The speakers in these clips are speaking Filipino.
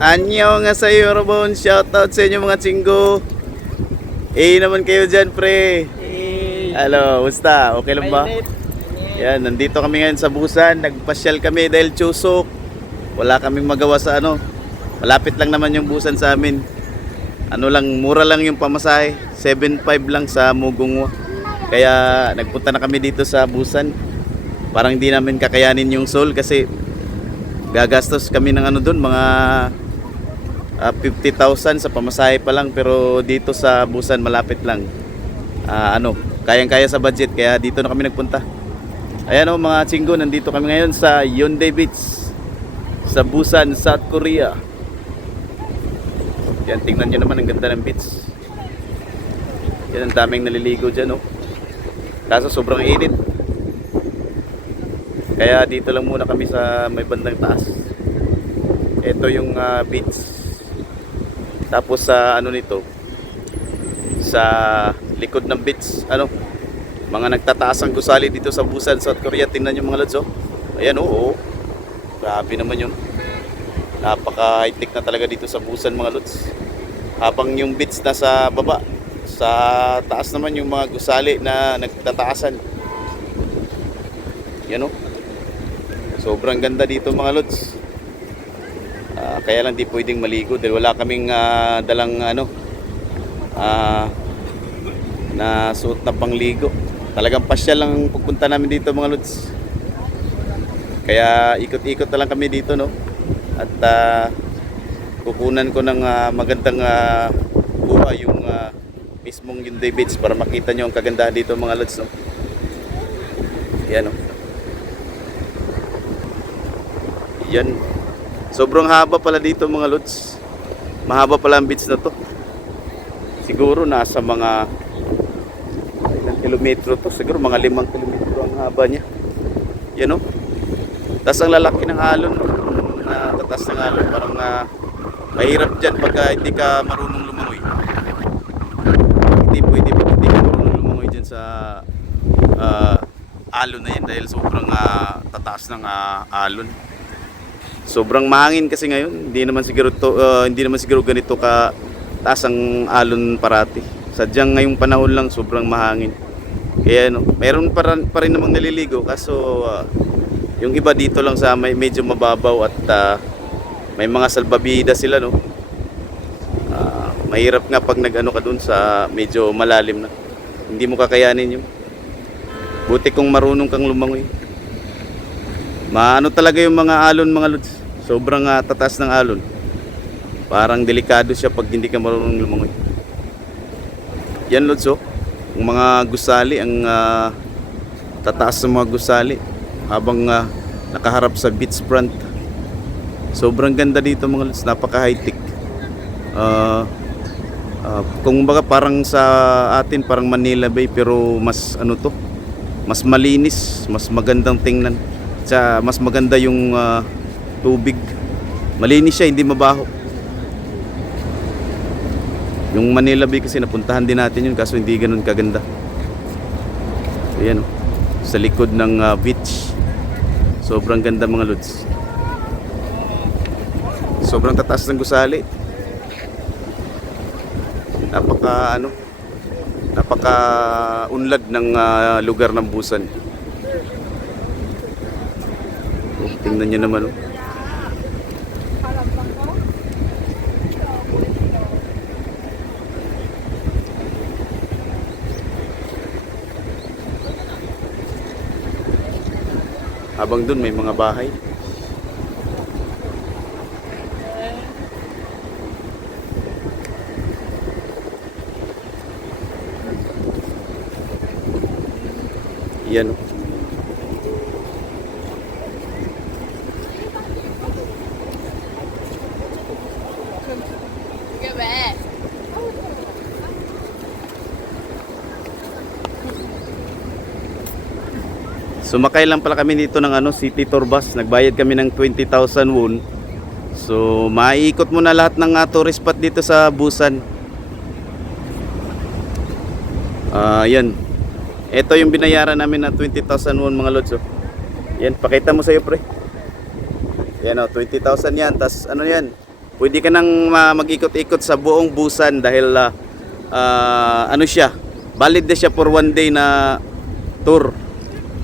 Anyo nga sa iyo, Rabon. Shoutout sa inyo mga chinggo. Eh naman kayo dyan, pre. Eh, Hello, musta? Okay lang ba? Yan, nandito kami ngayon sa Busan. Nagpasyal kami dahil Chusok. Wala kaming magawa sa ano. Malapit lang naman yung Busan sa amin. Ano lang, mura lang yung pamasahe. 7.5 lang sa Mugungwa. Kaya nagpunta na kami dito sa Busan. Parang hindi namin kakayanin yung Seoul kasi gagastos kami ng ano doon, mga ah, 50,000 sa pamasahe pa lang pero dito sa Busan malapit lang. Ah, ano, kayang-kaya sa budget kaya dito na kami nagpunta. Ayan o mga chinggo, nandito kami ngayon sa Hyundai Beach sa Busan, South Korea. Yan, tingnan nyo naman ang ganda ng beach. Yan ang daming naliligo dyan, oh. Kaso sobrang init. Kaya dito lang muna kami sa may bandang taas. Ito yung ah, beach. Tapos sa ano nito, sa likod ng beach, ano, mga nagtataas ang gusali dito sa Busan, South Korea. Tingnan yung mga lods, oh. Ayan, oo. Grabe naman yun. Napaka-high-tech na talaga dito sa Busan, mga lods. Habang yung beach na sa baba, sa taas naman yung mga gusali na nagtataasan. Yan, oh. Sobrang ganda dito, mga lods. Ah, kaya lang di pwedeng maligo dahil wala kaming ah, dalang ano ah, na suot na pangligo. Talagang pasyal lang pupunta namin dito mga lods. Kaya ikot-ikot na lang kami dito no. At ah, kukunan ko ng ah, magandang uh, buha yung ah, mismong Hyundai Beach para makita nyo ang kagandahan dito mga lods no. Yan no. Yan. Sobrang haba pala dito mga lods. Mahaba pala ang beach na to. Siguro nasa mga ilang kilometro to. Siguro mga limang kilometro ang haba niya. Yan o. Tapos ang lalaki ng alon. Na tatas ng alon. Parang ah, mahirap dyan pagka hindi ka marunong lumangoy. Hindi pwede pag hindi ka marunong lumangoy dyan sa ah, alon na yan dahil sobrang ah, tataas ng ah, alon. Sobrang mahangin kasi ngayon. Hindi naman siguro to, uh, hindi naman siguro ganito ka taas ang alon parati. Sadyang ngayong panahon lang sobrang mahangin. Kaya no, meron pa rin, pa rin namang naliligo kaso uh, yung iba dito lang sa may medyo mababaw at uh, may mga salbabida sila no. Ah, mahirap nga pag nag-ano ka dun sa medyo malalim na. Hindi mo kakayanin yun. Buti kung marunong kang lumangoy. Maano talaga yung mga alon mga lods. Sobrang ah, tataas ng alon. Parang delikado siya pag hindi ka marunong lumangoy. Yan lods oh. Ang mga gusali, ang ah, tataas ng mga gusali habang ah, nakaharap sa beach front. Sobrang ganda dito mga lods. Napaka high tech. Ah, ah, kung baga parang sa atin parang Manila Bay pero mas ano to mas malinis mas magandang tingnan sa mas maganda yung ah, tubig. Malinis siya hindi mabaho. Yung Manila Bay kasi napuntahan din natin yun kaso hindi ganun kaganda. So yan oh, sa likod ng ah, beach. Sobrang ganda mga lods. Sobrang tataas ng gusali. Napaka ano napaka unlad ng ah, lugar ng Busan. Oh, tingnan nyo naman oh. Habang dun may mga bahay. Yan Sumakay lang pala kami dito ng ano, City Tour Bus. Nagbayad kami ng 20,000 won. So, maiikot mo na lahat ng uh, tourist spot dito sa Busan. Ah, yan. Ito yung binayaran namin na 20,000 won mga lods. Oh. Yan, pakita mo sa'yo pre. Yan o, 20,000 yan. Tapos ano yan? Pwede ka nang ma- mag-ikot-ikot sa buong Busan dahil ah, ah, ano siya, valid na siya for one day na tour.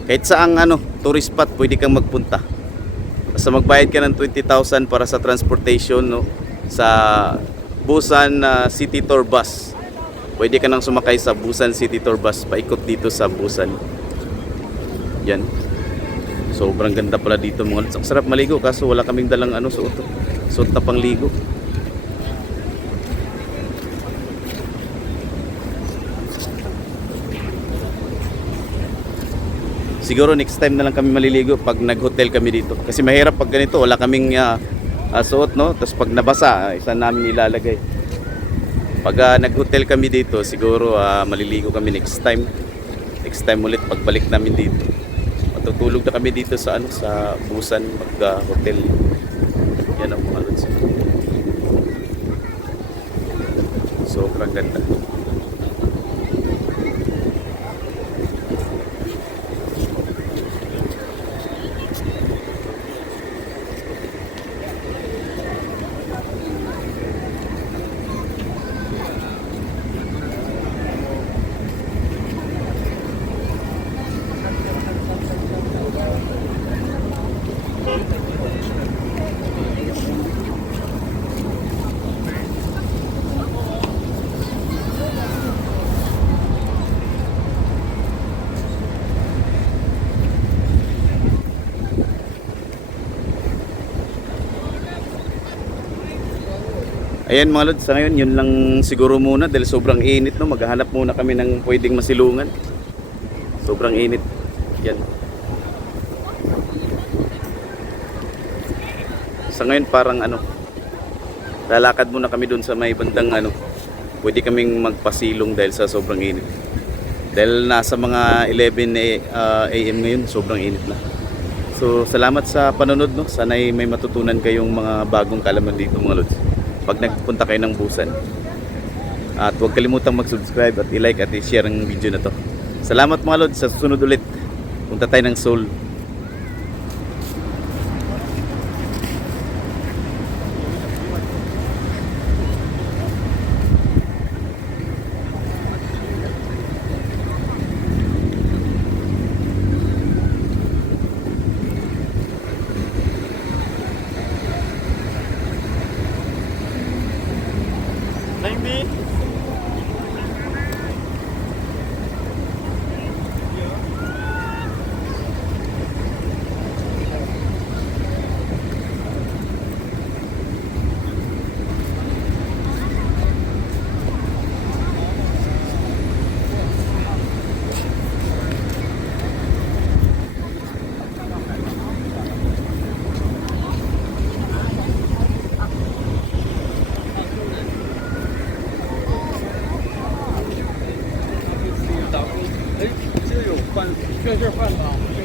Kahit saang ano, tourist spot, pwede kang magpunta. Basta magbayad ka ng 20,000 para sa transportation no, sa Busan ah, City Tour Bus. Pwede ka nang sumakay sa Busan City Tour Bus, paikot dito sa Busan. Yan. Sobrang ganda pala dito mga sarap maligo kaso wala kaming dalang ano suot. Suot na pangligo. Siguro next time na lang kami maliligo pag nag-hotel kami dito. Kasi mahirap pag ganito, wala kaming ah, ah, suot, no? Tapos pag nabasa, ah, isa namin ilalagay. Pag ah, nag-hotel kami dito, siguro ah, maliligo kami next time. Next time ulit pagbalik namin dito. Matutulog na kami dito sa ano sa Busan mag ah, hotel. Yan ang mga lods. Sobrang ganda. Ayan mga lods, sa ngayon yun lang siguro muna dahil sobrang init no. Maghahanap muna kami ng pwedeng masilungan. Sobrang init. Yan. Sa ngayon parang ano, lalakad muna kami doon sa may bandang ano, pwede kaming magpasilong dahil sa sobrang init. Dahil nasa mga 11 a- ah, AM ngayon, sobrang init na. So, salamat sa panonood, no? Sana'y may matutunan kayong mga bagong kalaman dito, mga lods. Pag nagpunta kayo ng Busan. At huwag kalimutang mag-subscribe at i-like at i-share ang video na to. Salamat mga lods, sa susunod ulit. Punta tayo ng Seoul. 在这儿换吧。